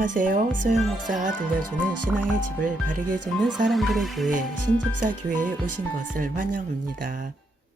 안녕하세요. 소영 목사가 들려주는 신앙의 집을 바르게 짓는 사람들의 교회 신집사 교회에 오신 것을 환영합니다.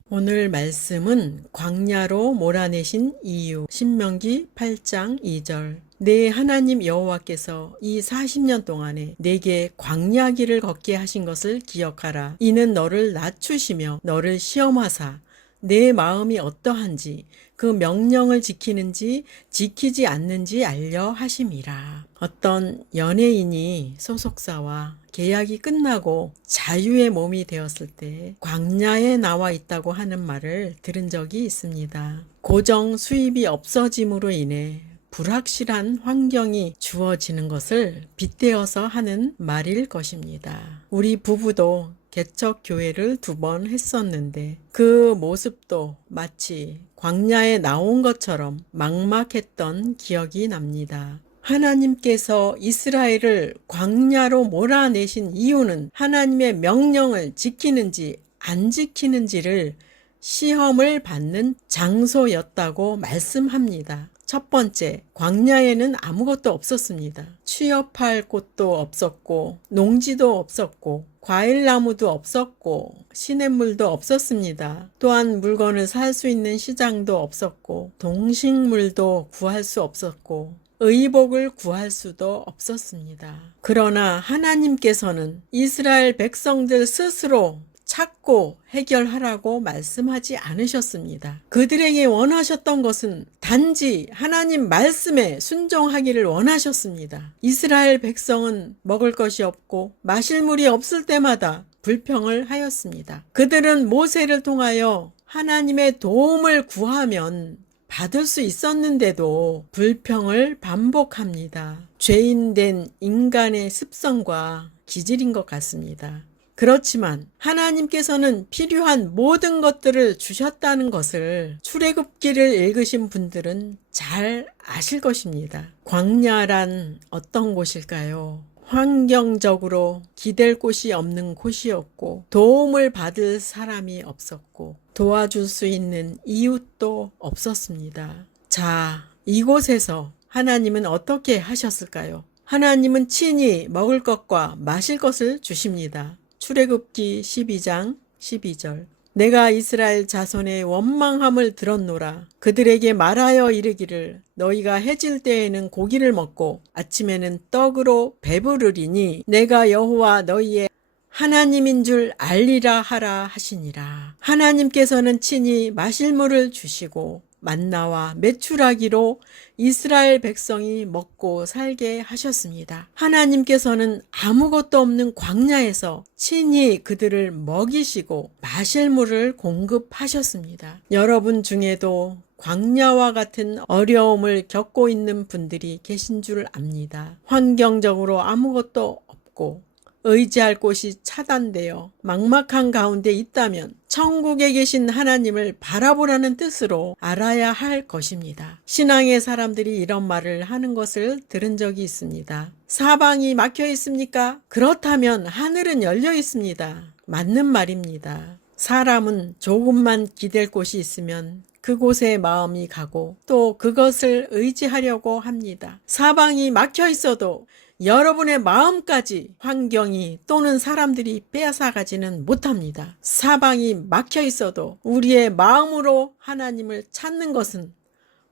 오늘 말씀은 광야로 몰아내신 이유 신명기 8장 2절. 내 하나님 여호와께서 이 40년 동안에 내게 광야길을 걷게 하신 것을 기억하라. 이는 너를 낮추시며 너를 시험하사 내 마음이 어떠한지 그 명령을 지키는지 지키지 않는지 알려 하심이라. 어떤 연예인이 소속사와 계약이 끝나고 자유의 몸이 되었을 때 광야에 나와 있다고 하는 말을 들은 적이 있습니다. 고정 수입이 없어짐으로 인해 불확실한 환경이 주어지는 것을 빗대어서 하는 말일 것입니다. 우리 부부도 개척 교회를 2번 했었는데 그 모습도 마치 광야에 나온 것처럼 막막했던 기억이 납니다. 하나님께서 이스라엘을 광야로 몰아내신 이유는 하나님의 명령을 지키는지 안 지키는지를 시험을 받는 장소였다고 말씀합니다. 첫 번째, 광야에는 아무것도 없었습니다. 취업할 곳도 없었고 농지도 없었고 과일나무도 없었고 시냇물도 없었습니다. 또한 물건을 살 수 있는 시장도 없었고 동식물도 구할 수 없었고 의복을 구할 수도 없었습니다. 그러나 하나님께서는 이스라엘 백성들 스스로 찾고 해결하라고 말씀하지 않으셨습니다. 그들에게 원하셨던 것은 단지 하나님 말씀에 순종하기를 원하셨습니다. 이스라엘 백성은 먹을 것이 없고 마실 물이 없을 때마다 불평을 하였습니다. 그들은 모세를 통하여 하나님의 도움을 구하면 받을 수 있었는데도 불평을 반복합니다. 죄인된 인간의 습성과 기질인 것 같습니다. 그렇지만 하나님께서는 필요한 모든 것들을 주셨다는 것을 출애굽기를 읽으신 분들은 잘 아실 것입니다. 광야란 어떤 곳일까요? 환경적으로 기댈 곳이 없는 곳이었고 도움을 받을 사람이 없었고 도와줄 수 있는 이웃도 없었습니다. 자, 이곳에서 하나님은 어떻게 하셨을까요? 하나님은 친히 먹을 것과 마실 것을 주십니다. 출애굽기 12장 12절. 내가 이스라엘 자손의 원망함을 들었노라. 그들에게 말하여 이르기를 너희가 해질 때에는 고기를 먹고 아침에는 떡으로 배부르리니 내가 여호와 너희의 하나님인 줄 알리라 하라 하시니라. 하나님께서는 친히 마실 물을 주시고 만나와 메추라기로 이스라엘 백성이 먹고 살게 하셨습니다. 하나님께서는 아무것도 없는 광야에서 친히 그들을 먹이시고 마실 물을 공급하셨습니다. 여러분 중에도 광야와 같은 어려움을 겪고 있는 분들이 계신 줄 압니다. 환경적으로 아무것도 없고 의지할 곳이 차단되어 막막한 가운데 있다면 천국에 계신 하나님을 바라보라는 뜻으로 알아야 할 것입니다. 신앙의 사람들이 이런 말을 하는 것을 들은 적이 있습니다. 사방이 막혀 있습니까? 그렇다면 하늘은 열려 있습니다. 맞는 말입니다. 사람은 조금만 기댈 곳이 있으면 그곳에 마음이 가고 또 그것을 의지하려고 합니다. 사방이 막혀 있어도 여러분의 마음까지 환경이 또는 사람들이 빼앗아가지는 못합니다. 사방이 막혀 있어도 우리의 마음으로 하나님을 찾는 것은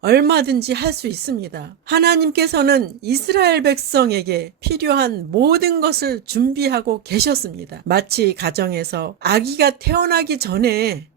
얼마든지 할 수 있습니다. 하나님께서는 이스라엘 백성에게 필요한 모든 것을 준비하고 계셨습니다. 마치 가정에서 아기가 태어나기 전에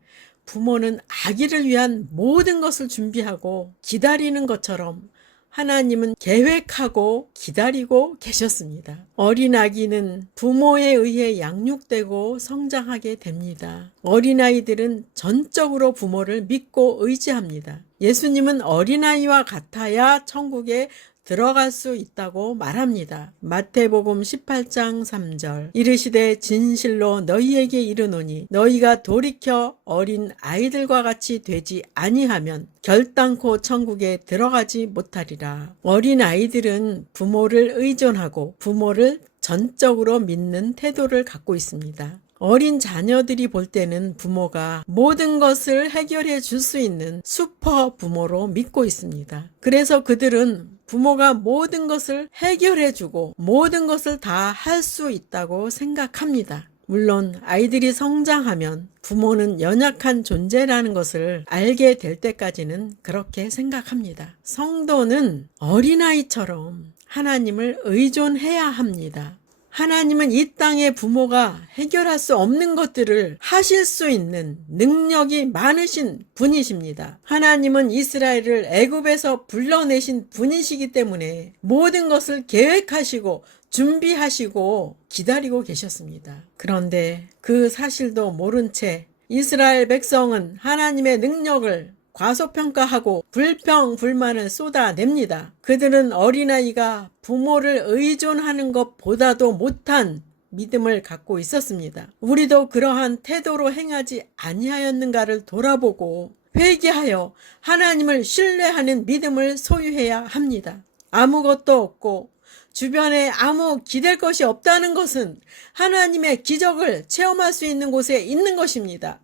부모는 아기를 위한 모든 것을 준비하고 기다리는 것처럼 하나님은 계획하고 기다리고 계셨습니다. 어린아기는 부모에 의해 양육되고 성장하게 됩니다. 어린아이들은 전적으로 부모를 믿고 의지합니다. 예수님은 어린아이와 같아야 천국에 들어갈 수 있다고 말합니다. 마태복음 18장 3절. 이르시되 진실로 너희에게 이르노니 너희가 돌이켜 어린 아이들과 같이 되지 아니하면 결단코 천국에 들어가지 못하리라. 어린 아이들은 부모를 의존하고 부모를 전적으로 믿는 태도를 갖고 있습니다. 어린 자녀들이 볼 때는 부모가 모든 것을 해결해 줄 수 있는 슈퍼 부모로 믿고 있습니다. 그래서 그들은 부모가 모든 것을 해결해주고 모든 것을 다 할 수 있다고 생각합니다. 물론 아이들이 성장하면 부모는 연약한 존재라는 것을 알게 될 때까지는 그렇게 생각합니다. 성도는 어린아이처럼 하나님을 의존해야 합니다. 하나님은 이 땅의 부모가 해결할 수 없는 것들을 하실 수 있는 능력이 많으신 분이십니다. 하나님은 이스라엘을 애굽에서 불러내신 분이시기 때문에 모든 것을 계획하시고 준비하시고 기다리고 계셨습니다. 그런데 그 사실도 모른 채 이스라엘 백성은 하나님의 능력을 과소평가하고 불평불만을 쏟아냅니다. 그들은 어린아이가 부모를 의존하는 것보다도 못한 믿음을 갖고 있었습니다. 우리도 그러한 태도로 행하지 아니하였는가를 돌아보고 회개하여 하나님을 신뢰하는 믿음을 소유해야 합니다. 아무것도 없고 주변에 아무 기댈 것이 없다는 것은 하나님의 기적을 체험할 수 있는 곳에 있는 것입니다.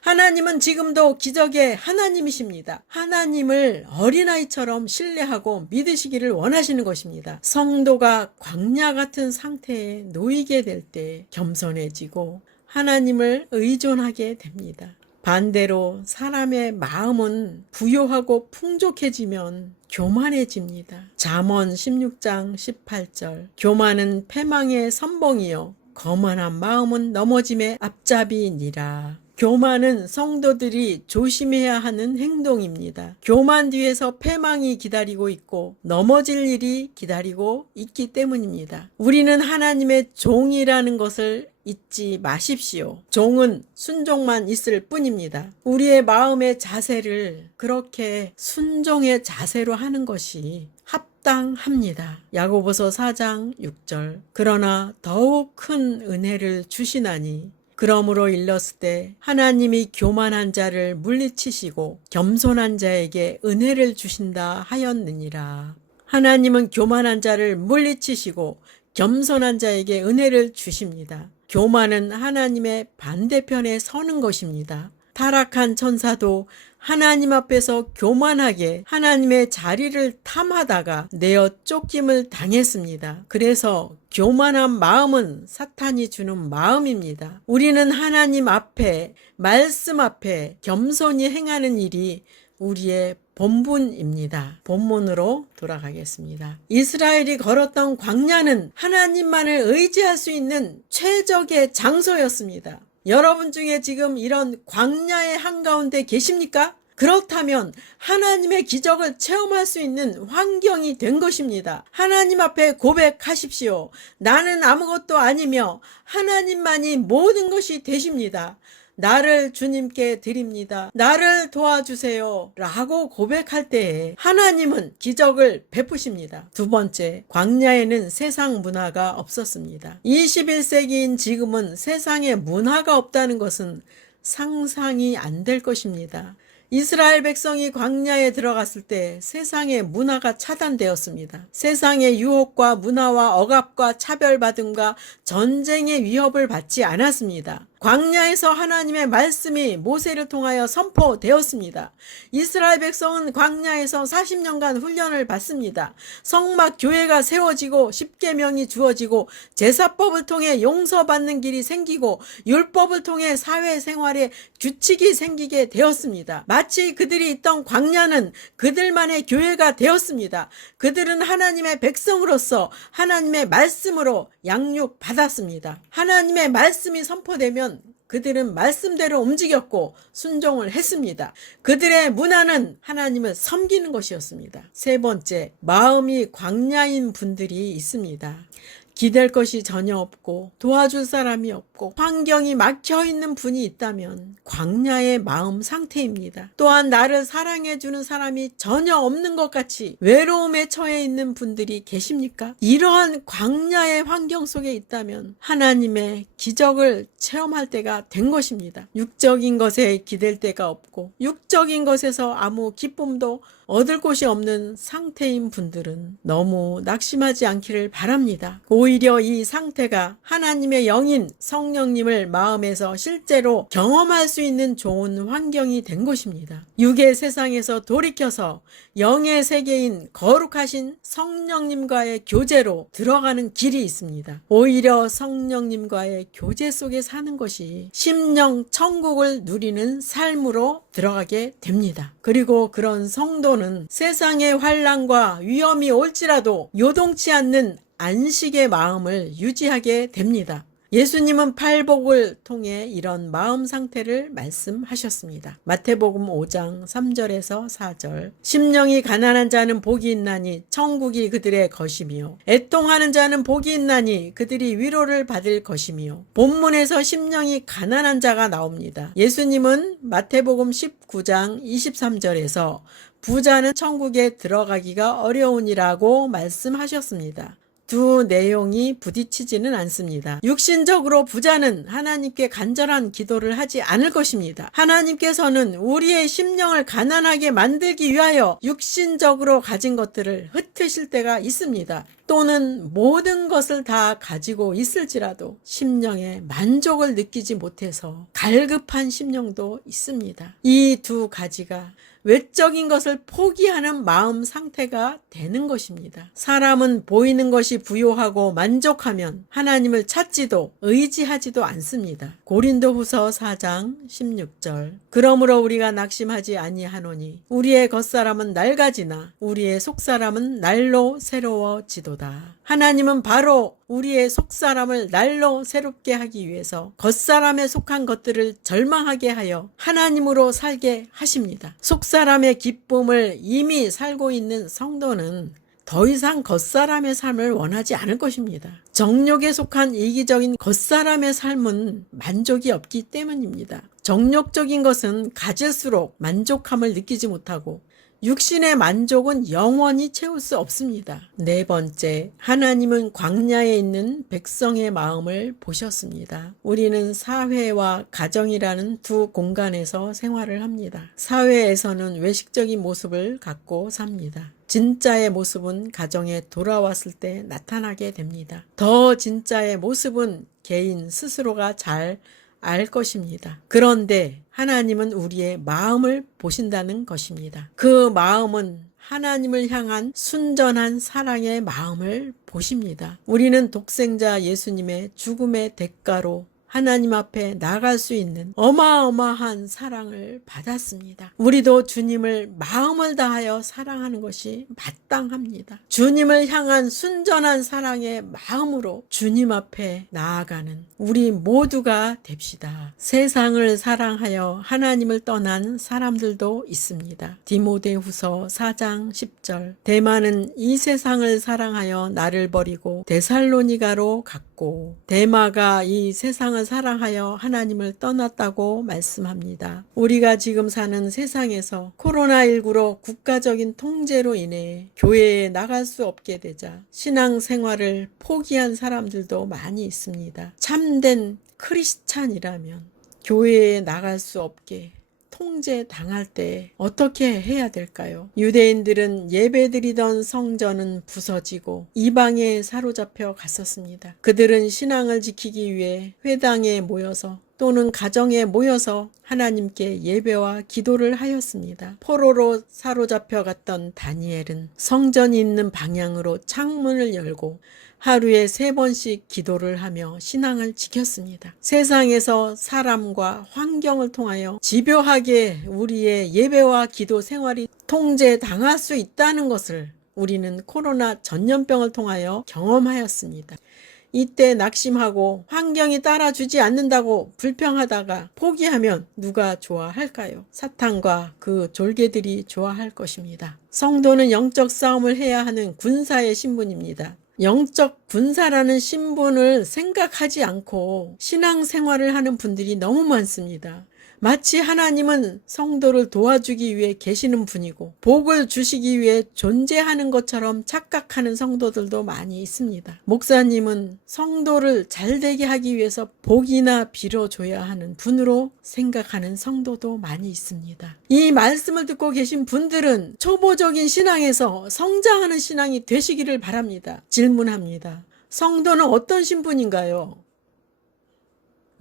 하나님은 지금도 기적의 하나님이십니다. 하나님을 어린아이처럼 신뢰하고 믿으시기를 원하시는 것입니다. 성도가 광야 같은 상태에 놓이게 될 때 겸손해지고 하나님을 의존하게 됩니다. 반대로 사람의 마음은 부요하고 풍족해지면 교만해집니다. 잠언 16장 18절 교만은 패망의 선봉이요 거만한 마음은 넘어짐의 앞잡이니라. 교만은 성도들이 조심해야 하는 행동입니다. 교만 뒤에서 패망이 기다리고 있고 넘어질 일이 기다리고 있기 때문입니다. 우리는 하나님의 종이라는 것을 잊지 마십시오. 종은 순종만 있을 뿐입니다. 우리의 마음의 자세를 그렇게 순종의 자세로 하는 것이 합당합니다. 야고보서 4장 6절 그러나 더욱 큰 은혜를 주시나니 그러므로 일렀을 때 하나님이 교만한 자를 물리치시고 겸손한 자에게 은혜를 주신다 하였느니라. 하나님은 교만한 자를 물리치시고 겸손한 자에게 은혜를 주십니다. 교만은 하나님의 반대편에 서는 것입니다. 타락한 천사도 하나님 앞에서 교만하게 하나님의 자리를 탐하다가 내어 쫓김을 당했습니다. 그래서 교만한 마음은 사탄이 주는 마음입니다. 우리는 하나님 앞에, 말씀 앞에 겸손히 행하는 일이 우리의 본분입니다. 본문으로 돌아가겠습니다. 이스라엘이 걸었던 광야는 하나님만을 의지할 수 있는 최적의 장소였습니다. 여러분 중에 지금 이런 광야의 한가운데 계십니까? 그렇다면 하나님의 기적을 체험할 수 있는 환경이 된 것입니다. 하나님 앞에 고백하십시오. 나는 아무것도 아니며 하나님만이 모든 것이 되십니다. 나를 주님께 드립니다. 나를 도와주세요. 라고 고백할 때에 하나님은 기적을 베푸십니다. 두 번째, 광야에는 세상 문화가 없었습니다. 21세기인 지금은 세상에 문화가 없다는 것은 상상이 안 될 것입니다. 이스라엘 백성이 광야에 들어갔을 때 세상의 문화가 차단되었습니다. 세상의 유혹과 문화와 억압과 차별받음과 전쟁의 위협을 받지 않았습니다. 광야에서 하나님의 말씀이 모세를 통하여 선포되었습니다. 이스라엘 백성은 광야에서 40년간 훈련을 받습니다. 성막 교회가 세워지고 십계명이 주어지고 제사법을 통해 용서받는 길이 생기고 율법을 통해 사회생활에 규칙이 생기게 되었습니다. 마치 그들이 있던 광야는 그들만의 교회가 되었습니다. 그들은 하나님의 백성으로서 하나님의 말씀으로 양육받았습니다. 하나님의 말씀이 선포되면 그들은 말씀대로 움직였고 순종을 했습니다. 그들의 문화는 하나님을 섬기는 것이었습니다. 세 번째, 마음이 광야인 분들이 있습니다. 기댈 것이 전혀 없고 도와줄 사람이 없고 환경이 막혀있는 분이 있다면 광야의 마음 상태입니다. 또한 나를 사랑해주는 사람이 전혀 없는 것 같이 외로움에 처해 있는 분들이 계십니까? 이러한 광야의 환경 속에 있다면 하나님의 기적을 체험할 때가 된 것입니다. 육적인 것에 기댈 데가 없고 육적인 것에서 아무 기쁨도 얻을 곳이 없는 상태인 분들은 너무 낙심하지 않기를 바랍니다. 오히려 이 상태가 하나님의 영인 성령님을 마음에서 실제로 경험할 수 있는 좋은 환경이 된 것입니다. 육의 세상에서 돌이켜서 영의 세계인 거룩하신 성령님과의 교제로 들어가는 길이 있습니다. 오히려 성령님과의 교제 속에 사는 것이 심령 천국을 누리는 삶으로 들어가게 됩니다. 그리고 그런 성도는 세상의 환난과 위험이 올지라도 요동치 않는 안식의 마음을 유지하게 됩니다. 예수님은 팔복을 통해 이런 마음 상태를 말씀하셨습니다. 마태복음 5장 3절에서 4절. 심령이 가난한 자는 복이 있나니 천국이 그들의 것이며 애통하는 자는 복이 있나니 그들이 위로를 받을 것이며. 본문에서 심령이 가난한 자가 나옵니다. 예수님은 마태복음 19장 23절에서 부자는 천국에 들어가기가 어려우니라고 말씀하셨습니다. 두 내용이 부딪히지는 않습니다. 육신적으로 부자는 하나님께 간절한 기도를 하지 않을 것입니다. 하나님께서는 우리의 심령을 가난하게 만들기 위하여 육신적으로 가진 것들을 흩으실 때가 있습니다. 또는 모든 것을 다 가지고 있을지라도 심령에 만족을 느끼지 못해서 갈급한 심령도 있습니다. 이 두 가지가 외적인 것을 포기하는 마음 상태가 되는 것입니다. 사람은 보이는 것이 부요하고 만족하면 하나님을 찾지도 의지하지도 않습니다. 고린도후서 4장 16절. 그러므로 우리가 낙심하지 아니하노니 우리의 겉사람은 낡아지나 우리의 속사람은 날로 새로워지도다. 하나님은 바로 우리의 속사람을 날로 새롭게 하기 위해서 겉사람에 속한 것들을 절망하게 하여 하나님으로 살게 하십니다. 속사람의 기쁨을 이미 살고 있는 성도는 더 이상 겉사람의 삶을 원하지 않을 것입니다. 정욕에 속한 이기적인 겉사람의 삶은 만족이 없기 때문입니다. 정욕적인 것은 가질수록 만족함을 느끼지 못하고 육신의 만족은 영원히 채울 수 없습니다. 네 번째, 하나님은 광야에 있는 백성의 마음을 보셨습니다. 우리는 사회와 가정이라는 두 공간에서 생활을 합니다. 사회에서는 외식적인 모습을 갖고 삽니다. 진짜의 모습은 가정에 돌아왔을 때 나타나게 됩니다. 더 진짜의 모습은 개인 스스로가 잘 알 것입니다. 그런데 하나님은 우리의 마음을 보신다는 것입니다. 그 마음은 하나님을 향한 순전한 사랑의 마음을 보십니다. 우리는 독생자 예수님의 죽음의 대가로 하나님 앞에 나갈 수 있는 어마어마한 사랑을 받았습니다. 우리도 주님을 마음을 다하여 사랑하는 것이 마땅합니다. 주님을 향한 순전한 사랑의 마음으로 주님 앞에 나아가는 우리 모두가 됩시다. 세상을 사랑하여 하나님을 떠난 사람들도 있습니다. 디모데후서 4장 10절. 데마는 이 세상을 사랑하여 나를 버리고 데살로니가로 갔고, 데마가 이 세상을 사랑하여 하나님을 떠났다고 말씀합니다. 우리가 지금 사는 세상에서 코로나19로 국가적인 통제로 인해 교회에 나갈 수 없게 되자 신앙생활을 포기한 사람들도 많이 있습니다. 참된 크리스찬이라면 교회에 나갈 수 없게 통제당할 때 어떻게 해야 될까요? 유대인들은 예배드리던 성전은 부서지고 이방에 사로잡혀 갔었습니다. 그들은 신앙을 지키기 위해 회당에 모여서 또는 가정에 모여서 하나님께 예배와 기도를 하였습니다. 포로로 사로잡혀 갔던 다니엘은 성전이 있는 방향으로 창문을 열고 하루에 3번씩 기도를 하며 신앙을 지켰습니다. 세상에서 사람과 환경을 통하여 집요하게 우리의 예배와 기도 생활이 통제당할 수 있다는 것을 우리는 코로나 전염병을 통하여 경험하였습니다. 이때 낙심하고 환경이 따라주지 않는다고 불평하다가 포기하면 누가 좋아할까요? 사탄과 그 졸개들이 좋아할 것입니다. 성도는 영적 싸움을 해야 하는 군사의 신분입니다. 영적 군사라는 신분을 생각하지 않고 신앙생활을 하는 분들이 너무 많습니다. 마치 하나님은 성도를 도와주기 위해 계시는 분이고 복을 주시기 위해 존재하는 것처럼 착각하는 성도들도 많이 있습니다. 목사님은 성도를 잘되게 하기 위해서 복이나 빌어줘야 하는 분으로 생각하는 성도도 많이 있습니다. 이 말씀을 듣고 계신 분들은 초보적인 신앙에서 성장하는 신앙이 되시기를 바랍니다. 질문합니다. 성도는 어떤 신분인가요?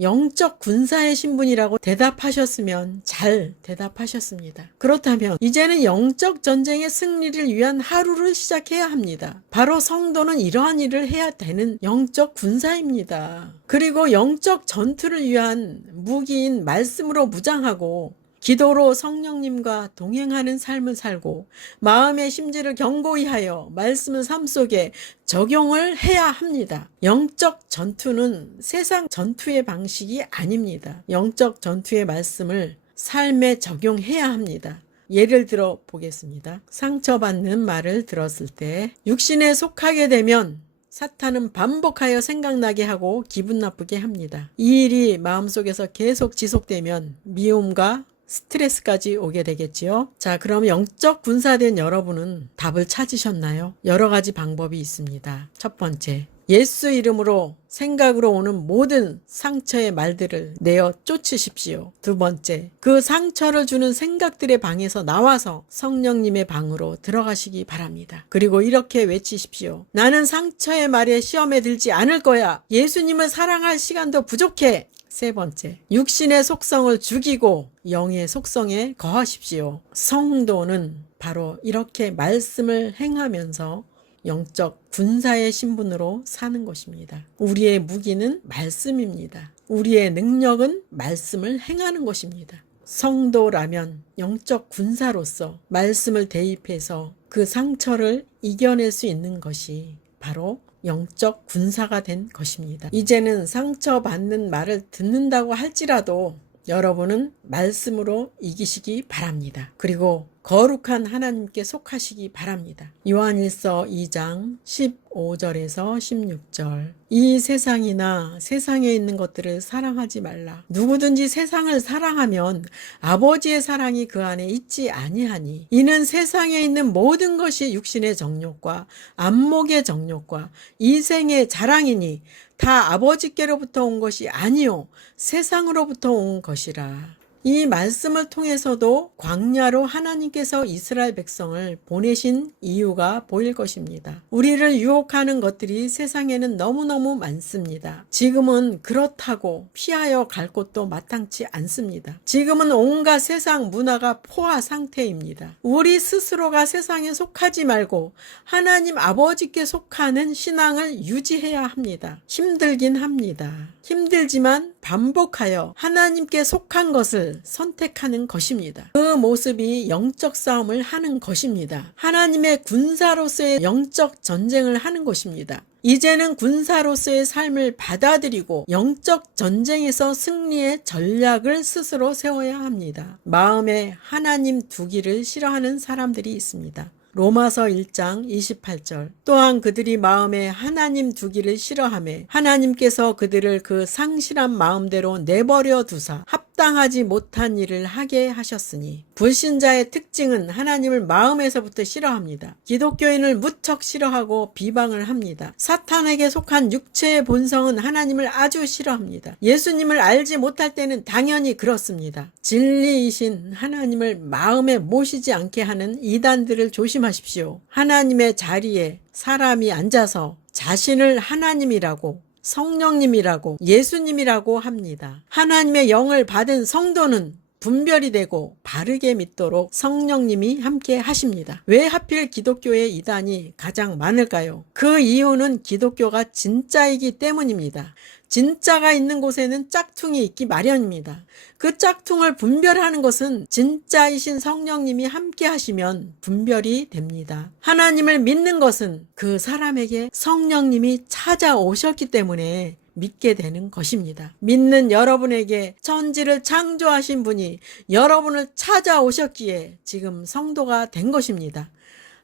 영적 군사의 신분이라고 대답하셨으면 잘 대답하셨습니다. 그렇다면 이제는 영적 전쟁의 승리를 위한 하루를 시작해야 합니다. 바로 성도는 이러한 일을 해야 되는 영적 군사입니다. 그리고 영적 전투를 위한 무기인 말씀으로 무장하고 기도로 성령님과 동행하는 삶을 살고 마음의 심지를 견고히 하여 말씀을 삶 속에 적용을 해야 합니다. 영적 전투는 세상 전투의 방식이 아닙니다. 영적 전투의 말씀을 삶에 적용해야 합니다. 예를 들어 보겠습니다. 상처받는 말을 들었을 때 육신에 속하게 되면 사탄은 반복하여 생각나게 하고 기분 나쁘게 합니다. 이 일이 마음속에서 계속 지속되면 미움과 스트레스까지 오게 되겠지요. 자, 그럼 영적 군사된 여러분은 답을 찾으셨나요? 여러 가지 방법이 있습니다. 첫 번째, 예수 이름으로 생각으로 오는 모든 상처의 말들을 내어 쫓으십시오. 두 번째, 그 상처를 주는 생각들의 방에서 나와서 성령님의 방으로 들어가시기 바랍니다. 그리고 이렇게 외치십시오. 나는 상처의 말에 시험에 들지 않을 거야. 예수님을 사랑할 시간도 부족해. 세 번째, 육신의 속성을 죽이고 영의 속성에 거하십시오. 성도는 바로 이렇게 말씀을 행하면서 영적 군사의 신분으로 사는 것입니다. 우리의 무기는 말씀입니다. 우리의 능력은 말씀을 행하는 것입니다. 성도라면 영적 군사로서 말씀을 대입해서 그 상처를 이겨낼 수 있는 것이 바로 영적 군사가 된 것입니다. 이제는 상처받는 말을 듣는다고 할지라도 여러분은 말씀으로 이기시기 바랍니다. 그리고 거룩한 하나님께 속하시기 바랍니다. 요한일서 2장 15절에서 16절. 이 세상이나 세상에 있는 것들을 사랑하지 말라. 누구든지 세상을 사랑하면 아버지의 사랑이 그 안에 있지 아니하니 이는 세상에 있는 모든 것이 육신의 정욕과 안목의 정욕과 이생의 자랑이니 다 아버지께로부터 온 것이 아니요 세상으로부터 온 것이라. 이 말씀을 통해서도 광야로 하나님께서 이스라엘 백성을 보내신 이유가 보일 것입니다. 우리를 유혹하는 것들이 세상에는 너무너무 많습니다. 지금은 그렇다고 피하여 갈 곳도 마땅치 않습니다. 지금은 온갖 세상 문화가 포화 상태입니다. 우리 스스로가 세상에 속하지 말고 하나님 아버지께 속하는 신앙을 유지해야 합니다. 힘들긴 합니다. 힘들지만 반복하여 하나님께 속한 것을 선택하는 것입니다. 그 모습이 영적 싸움을 하는 것입니다. 하나님의 군사로서의 영적 전쟁을 하는 것입니다. 이제는 군사로서의 삶을 받아들이고 영적 전쟁에서 승리의 전략을 스스로 세워야 합니다. 마음에 하나님 두기를 싫어하는 사람들이 있습니다. 로마서 1장 28절. 또한 그들이 마음에 하나님 두기를 싫어하매 하나님께서 그들을 그 상실한 마음대로 내버려 두사 합당하지 못한 일을 하게 하셨으니. 불신자의 특징은 하나님을 마음에서부터 싫어합니다. 기독교인을 무척 싫어하고 비방을 합니다. 사탄에게 속한 육체의 본성은 하나님을 아주 싫어합니다. 예수님을 알지 못할 때는 당연히 그렇습니다. 진리이신 하나님을 마음에 모시지 않게 하는 이단들을 조심하십시오. 하나님의 자리에 사람이 앉아서 자신을 하나님이라고 성령님이라고 예수님이라고 합니다. 하나님의 영을 받은 성도는 분별이 되고 바르게 믿도록 성령님이 함께 하십니다. 왜 하필 기독교의 이단이 가장 많을까요? 그 이유는 기독교가 진짜이기 때문입니다. 진짜가 있는 곳에는 짝퉁이 있기 마련입니다. 그 짝퉁을 분별하는 것은 진짜이신 성령님이 함께 하시면 분별이 됩니다. 하나님을 믿는 것은 그 사람에게 성령님이 찾아오셨기 때문에 믿게 되는 것입니다. 믿는 여러분에게 천지를 창조하신 분이 여러분을 찾아오셨기에 지금 성도가 된 것입니다.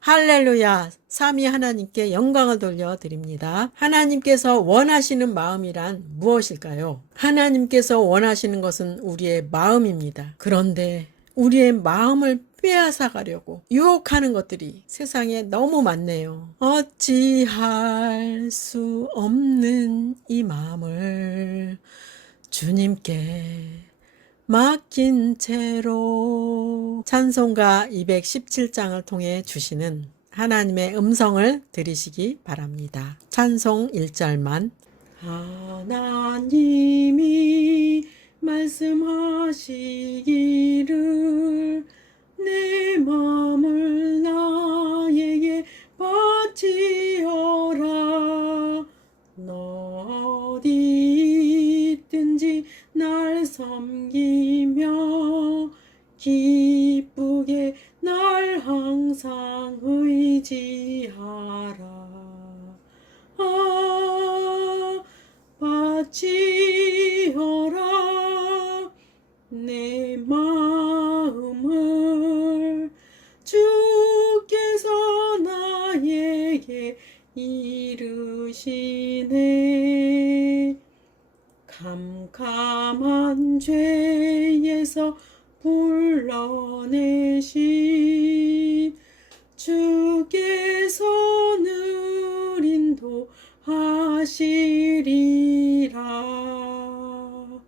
할렐루야. 삼위 하나님께 영광을 돌려드립니다. 하나님께서 원하시는 마음이란 무엇일까요? 하나님께서 원하시는 것은 우리의 마음입니다. 그런데 우리의 마음을 빼앗아가려고 유혹하는 것들이 세상에 너무 많네요. 어찌할 수 없는 이 마음을 주님께 맡긴 채로. 찬송가 217장을 통해 주시는 하나님의 음성을 들으시기 바랍니다. 찬송 1절만. 하나님이 말씀하시기를 내 마음을 나에게 바치어라. 너 어디 있든지 날 섬기며 기쁘게 날 항상 의지하라. 바치어라 내 마음을 주께서 나에게 이르시네. 캄캄한 죄에서 불러내신 주께서 늘 인도하시리라.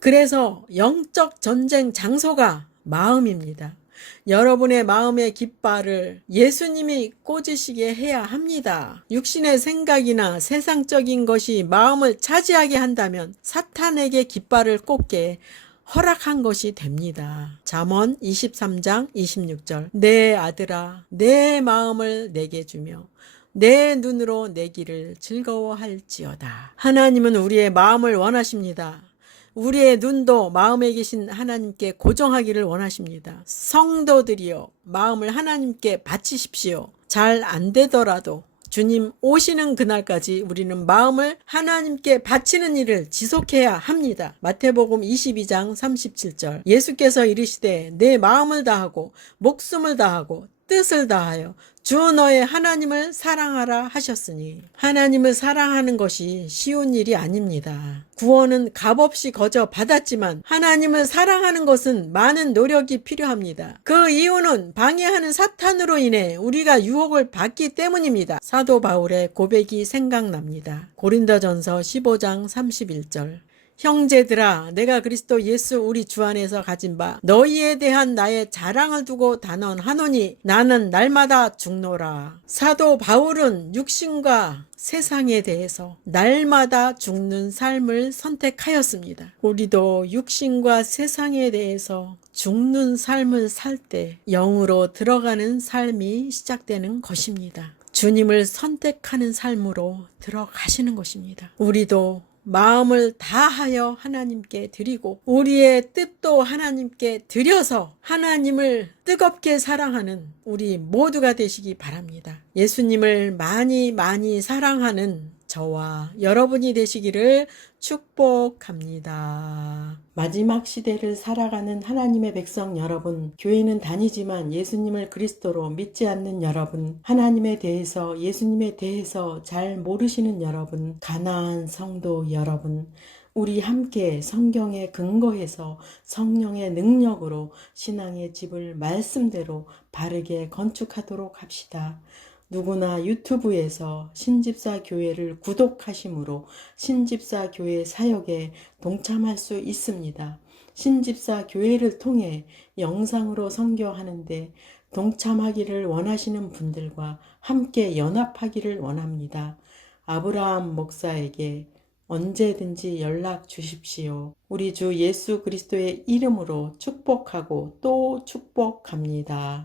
그래서 영적 전쟁 장소가 마음입니다. 여러분의 마음의 깃발을 예수님이 꽂으시게 해야 합니다. 육신의 생각이나 세상적인 것이 마음을 차지하게 한다면 사탄에게 깃발을 꽂게 허락한 것이 됩니다. 잠언 23장 26절. 내 아들아 내 마음을 내게 주며 내 눈으로 내 길을 즐거워할지어다. 하나님은 우리의 마음을 원하십니다. 우리의 눈도 마음에 계신 하나님께 고정하기를 원하십니다. 성도들이여 마음을 하나님께 바치십시오. 잘 안 되더라도 주님 오시는 그날까지 우리는 마음을 하나님께 바치는 일을 지속해야 합니다. 마태복음 22장 37절. 예수께서 이르시되 내 마음을 다하고 목숨을 다하고 뜻을 다하여 주 너의 하나님을 사랑하라 하셨으니 하나님을 사랑하는 것이 쉬운 일이 아닙니다. 구원은 값없이 거저 받았지만 하나님을 사랑하는 것은 많은 노력이 필요합니다. 그 이유는 방해하는 사탄으로 인해 우리가 유혹을 받기 때문입니다. 사도 바울의 고백이 생각납니다. 고린도전서 15장 31절. 형제들아 내가 그리스도 예수 우리 주 안에서 가진 바 너희에 대한 나의 자랑을 두고 단언하노니 나는 날마다 죽노라. 사도 바울은 육신과 세상에 대해서 날마다 죽는 삶을 선택하였습니다. 우리도 육신과 세상에 대해서 죽는 삶을 살 때 영으로 들어가는 삶이 시작되는 것입니다. 주님을 선택하는 삶으로 들어가시는 것입니다. 우리도 마음을 다하여 하나님께 드리고 우리의 뜻도 하나님께 드려서 하나님을 뜨겁게 사랑하는 우리 모두가 되시기 바랍니다. 예수님을 많이 사랑하는 저와 여러분이 되시기를 축복합니다. 마지막 시대를 살아가는 하나님의 백성 여러분, 교회는 다니지만 예수님을 그리스도로 믿지 않는 여러분, 하나님에 대해서 예수님에 대해서 잘 모르시는 여러분, 가나안 성도 여러분, 우리 함께 성경에 근거해서 성령의 능력으로 신앙의 집을 말씀대로 바르게 건축하도록 합시다. 누구나 유튜브에서 신집사 교회를 구독하심으로 신집사 교회 사역에 동참할 수 있습니다. 신집사 교회를 통해 영상으로 선교하는데 동참하기를 원하시는 분들과 함께 연합하기를 원합니다. 아브라함 목사에게 언제든지 연락 주십시오. 우리 주 예수 그리스도의 이름으로 축복하고 또 축복합니다.